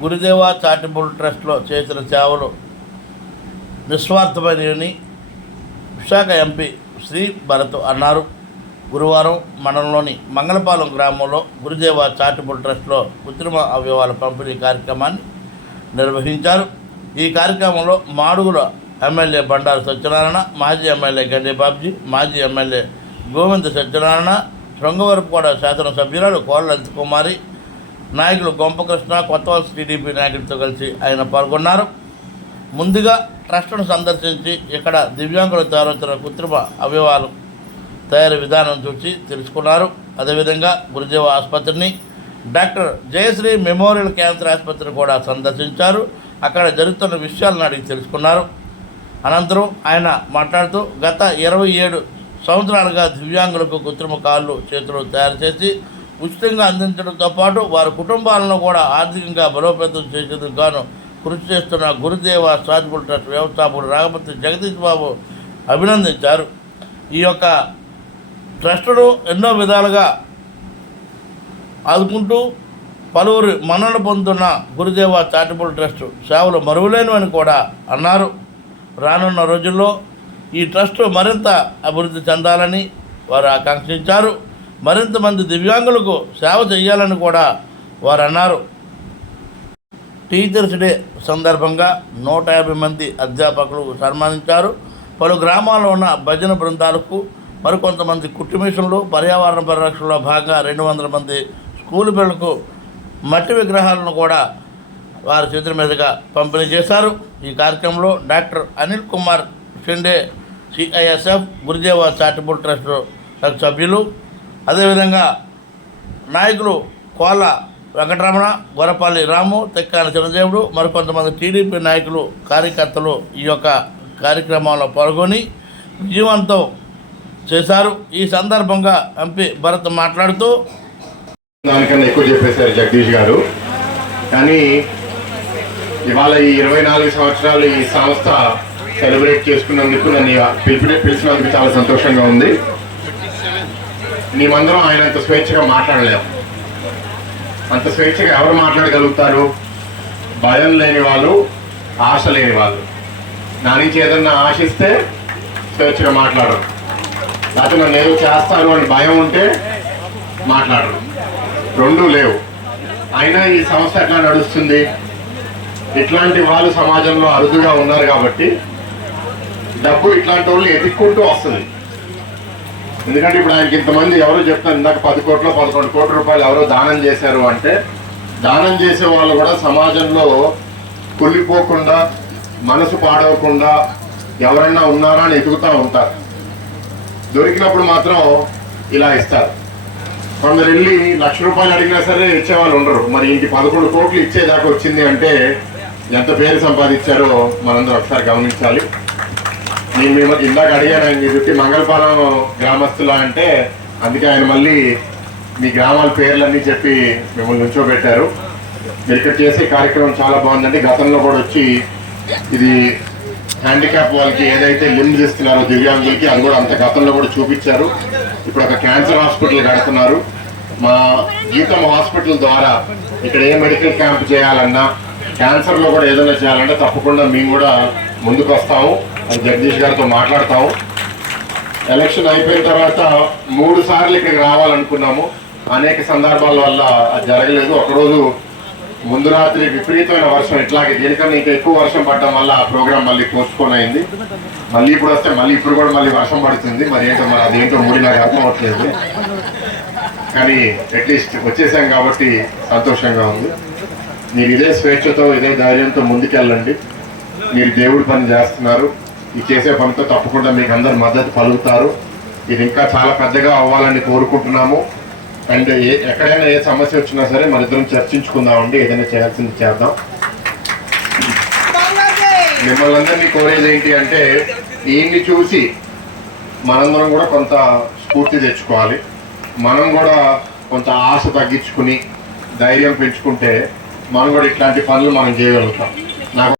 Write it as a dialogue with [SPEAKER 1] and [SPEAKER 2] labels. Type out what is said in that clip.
[SPEAKER 1] గురుదేవ చారిటబుల్ ట్రస్ట్లో చేసిన సేవలు నిస్వార్థమైనవని విశాఖ ఎంపీ శ్రీ భరత్ అన్నారు. గురువారం మండలంలోని మంగళపాలెం గ్రామంలో గురుదేవ చారిటబుల్ ట్రస్ట్లో కృత్రిమ అవయవాల పంపిణీ కార్యక్రమాన్ని నిర్వహించారు. ఈ కార్యక్రమంలో మాడుగుల ఎమ్మెల్యే బండారు సత్యనారాయణ మాజీ ఎమ్మెల్యే గండి బాబ్జీ మాజీ ఎమ్మెల్యే గోవింద సత్యనారాయణ శృంగవరపుకోట శాసనసభ్యురాలు కోళ్ళ కుమారి నాయకులు గొంపకృష్ణ కొత్తవలస టీడీపీ నాయకుడితో కలిసి ఆయన పాల్గొన్నారు. ముందుగా ట్రస్టును సందర్శించి ఇక్కడ దివ్యాంగులు తయారవుతున్న కృత్రిమ అవయవాలు తయారీ విధానం చూసి తెలుసుకున్నారు. అదేవిధంగా గురుదేవ ఆసుపత్రిని డాక్టర్ జయశ్రీ మెమోరియల్ క్యాన్సర్ ఆసుపత్రిని కూడా సందర్శించారు. అక్కడ జరుగుతున్న విషయాలను అడిగి తెలుసుకున్నారు. అనంతరం ఆయన మాట్లాడుతూ గత ఇరవై ఏడు సంవత్సరాలుగా దివ్యాంగులకు కృత్రిమ కాళ్ళు చేతులు తయారు చేసి ఉచితంగా అందించడంతో పాటు వారి కుటుంబాలను కూడా ఆర్థికంగా బలోపేతం చేసేందుకు గాను కృషి చేస్తున్న గురుదేవ చారిటబుల్ ట్రస్ట్ వ్యవస్థాపకుడు రాగపతి జగదీష్ బాబు అభినందించారు. ఈ యొక్క ట్రస్టును ఎన్నో విధాలుగా ఆదుకుంటూ పలువురు మన్నలు పొందుతున్న గురుదేవ చారిటబుల్ ట్రస్ట్ సేవలు మరువలేనివని కూడా అన్నారు. రానున్న రోజుల్లో ఈ ట్రస్ట్ మరింత అభివృద్ధి చెందాలని వారు ఆకాంక్షించారు. మరింత మంది దివ్యాంగులకు సేవ చేయాలని కూడా వారు అన్నారు టీచర్స్ డే సందర్భంగా నూట యాభై మంది అధ్యాపకులు సన్మానించారు. పలు గ్రామాల్లో ఉన్న భజన బృందాలకు మరికొంతమంది కుట్టు పర్యావరణ పరిరక్షణలో భాగంగా రెండు వందల మంది స్కూల్ పిల్లలకు మట్టి విగ్రహాలను కూడా వారి చేతుల మీదుగా పంపిణీ చేశారు. ఈ కార్యక్రమంలో doctor Anil Kumar Shinde CISF Gurudeva charitable trust సభ్యులు అదేవిధంగా నాయకులు కోళ్ళ వెంకటరమణ గొరపల్లి రాము తెక్కాన చిరంజీవుడు మరికొంతమంది టీడీపీ నాయకులు కార్యకర్తలు ఈ యొక్క కార్యక్రమంలో పాల్గొని విజయవంతం చేశారు. ఈ సందర్భంగా ఎంపీ భరత్ మాట్లాడుతూ
[SPEAKER 2] దానికన్నా ఎక్కువ చెప్పేశారు జగదీష్ గారు. కానీ ఇవాళ ఈ ఇరవై నాలుగు సంవత్సరాలు ఈ సంస్థ సెలబ్రేట్ చేసుకున్నందుకు నన్ను పిలిపి పిలిచినందుకు చాలా సంతోషంగా ఉంది. మేమందరం ఆయన అంత స్వేచ్ఛగా మాట్లాడలేము అంత స్వేచ్ఛగా ఎవరు మాట్లాడగలుగుతారు? భయం లేని వాళ్ళు ఆశ లేని వాళ్ళు. నా నుంచి ఏదన్నా ఆశిస్తే స్వేచ్ఛగా మాట్లాడరు. లేకపోతే నన్ను ఏదో చేస్తారు అని భయం ఉంటే మాట్లాడరు. రెండూ లేవు. అయినా ఈ సంస్థ ఎట్లా నడుస్తుంది? ఇట్లాంటి వాళ్ళు సమాజంలో అరుదుగా ఉన్నారు కాబట్టి డబ్బు ఇట్లాంటి వాళ్ళు ఎదుక్కుంటూ వస్తుంది. ఎందుకంటే ఇప్పుడు ఆయనకి ఇంతమంది ఎవరో చెప్తారు ఇందాక పది కోట్ల పదకొండు కోట్ల రూపాయలు ఎవరో దానం చేశారు అంటే దానం చేసే వాళ్ళు కూడా సమాజంలో కుళ్ళిపోకుండా మనసు పాడవకుండా ఎవరైనా ఉన్నారా అని ఎదుగుతూ ఉంటారు. దొరికినప్పుడు మాత్రం ఇలా ఇస్తారు. కొందరు వెళ్ళి లక్ష రూపాయలు అడిగినా సరే ఇచ్చేవాళ్ళు ఉండరు. మరి ఇంటి పదకొండు కోట్లు ఇచ్చేదాకా వచ్చింది అంటే ఎంత పేరు సంపాదించారో మనందరూ ఒకసారి గమనించాలి. నేను మేము ఇందాక అడిగాను ఆయన చెప్పి మంగళపాలెం గ్రామస్తులా అంటే అందుకే ఆయన మళ్ళీ మీ గ్రామాల పేర్లన్నీ చెప్పి మిమ్మల్ని నుంచోబెట్టారు. మీరు ఇక్కడ చేసే కార్యక్రమం చాలా బాగుందండి. గతంలో కూడా వచ్చి ఇది హ్యాండిక్యాప్ వాళ్ళకి ఏదైతే లిమ్స్ ఇస్తున్నారో దివ్యాంగులకి అది కూడా అంత గతంలో కూడా చూపించారు. ఇప్పుడు ఒక క్యాన్సర్ హాస్పిటల్ కడుతున్నారు. మా గీతం హాస్పిటల్ ద్వారా ఇక్కడ ఏ మెడికల్ క్యాంప్ చేయాలన్నా క్యాన్సర్లో కూడా ఏదైనా చేయాలంటే తప్పకుండా మేము కూడా ముందుకు వస్తాము జగదీష్ గారితో మాట్లాడతాము ఎలక్షన్ అయిపోయిన తర్వాత మూడు సార్లు ఇక్కడికి రావాలనుకున్నాము. అనేక సందర్భాల వల్ల అది జరగలేదు. ఒకరోజు ముందు రాత్రి విపరీతమైన వర్షం ఇట్లాగే దీనికన్నా ఇంకా ఎక్కువ వర్షం పడడం వల్ల ఆ ప్రోగ్రామ్ మళ్ళీ పోస్ట్పోన్ అయింది. మళ్ళీ ఇప్పుడు వస్తే మళ్ళీ ఇప్పుడు కూడా మళ్ళీ వర్షం పడుతుంది. మరి ఏంటో మరి అదేంటో మూడు నాకు అర్థం అవట్లేదు కానీ అట్లీస్ట్ వచ్చేసాం కాబట్టి సంతోషంగా ఉంది. మీరు ఇదే స్వేచ్ఛతో ఇదే ధైర్యంతో ముందుకెళ్ళండి. మీరు దేవుడి పని చేస్తున్నారు. ఈ చేసే పనితో తప్పకుండా మీకు అందరు మద్దతు పలుకుతారు. ఇది ఇంకా చాలా పెద్దగా అవ్వాలని కోరుకుంటున్నాము. అండ్ ఏ ఎక్కడైనా ఏ సమస్య వచ్చినా సరే మన ఇద్దరం చర్చించుకుందామండి. ఏదైనా చేయాల్సింది చేద్దాం. మిమ్మల్ని అందరినీ కోరేది ఏంటి అంటే ఈయన్ని చూసి మనందరం కూడా కొంత స్ఫూర్తి తెచ్చుకోవాలి. మనం కూడా కొంత ఆశ తగ్గించుకుని ధైర్యం పెంచుకుంటే మనం కూడా ఇట్లాంటి పనులు మనం చేయగలుగుతాం. నాకు